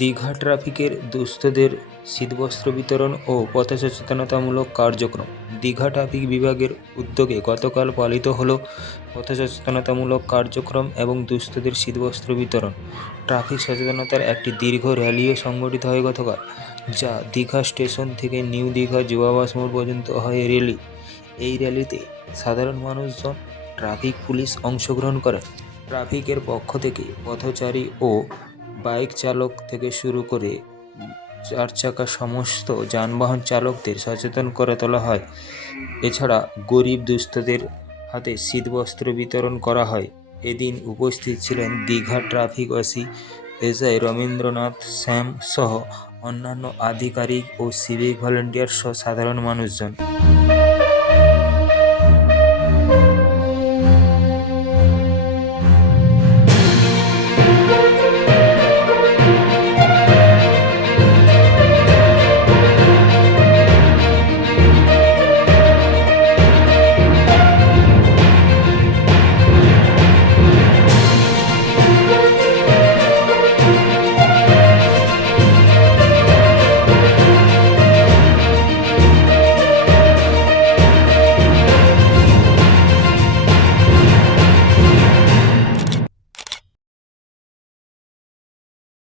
দীঘা ট্রাফিকের দুস্থদের শীতবস্ত্র বিতরণ ও পথ সচেতনতামূলক কার্যক্রম। দীঘা ট্রাফিক বিভাগের উদ্যোগে গতকাল পালিত হলো পথ সচেতনতামূলক কার্যক্রম এবং দুস্থদের শীতবস্ত্র বিতরণ। ট্রাফিক সচেতনতার একটি দীর্ঘ র্যালিও সংগঠিত হয় গতকাল, যা দীঘা স্টেশন থেকে নিউ দীঘা যুবাবাস মোড় পর্যন্ত হয় র্যালি। এই র্যালিতে সাধারণ মানুষজন, ট্রাফিক পুলিশ অংশগ্রহণ করেন। ট্রাফিকের পক্ষ থেকে পথচারী ও বাইক চালক থেকে শুরু করে চারচাকা সমস্ত যানবাহন চালকদের সচেতন করে তোলা হয়। এছাড়া গরিব দুস্থদের হাতে শীতবস্ত্র বিতরণ করা হয়। এদিন উপস্থিত ছিলেন Digha traffic OC SI Rabindranath Shyam সহ অন্যান্য আধিকারিক ও সিভিক ভলেন্টিয়ার সহ সাধারণ মানুষজন।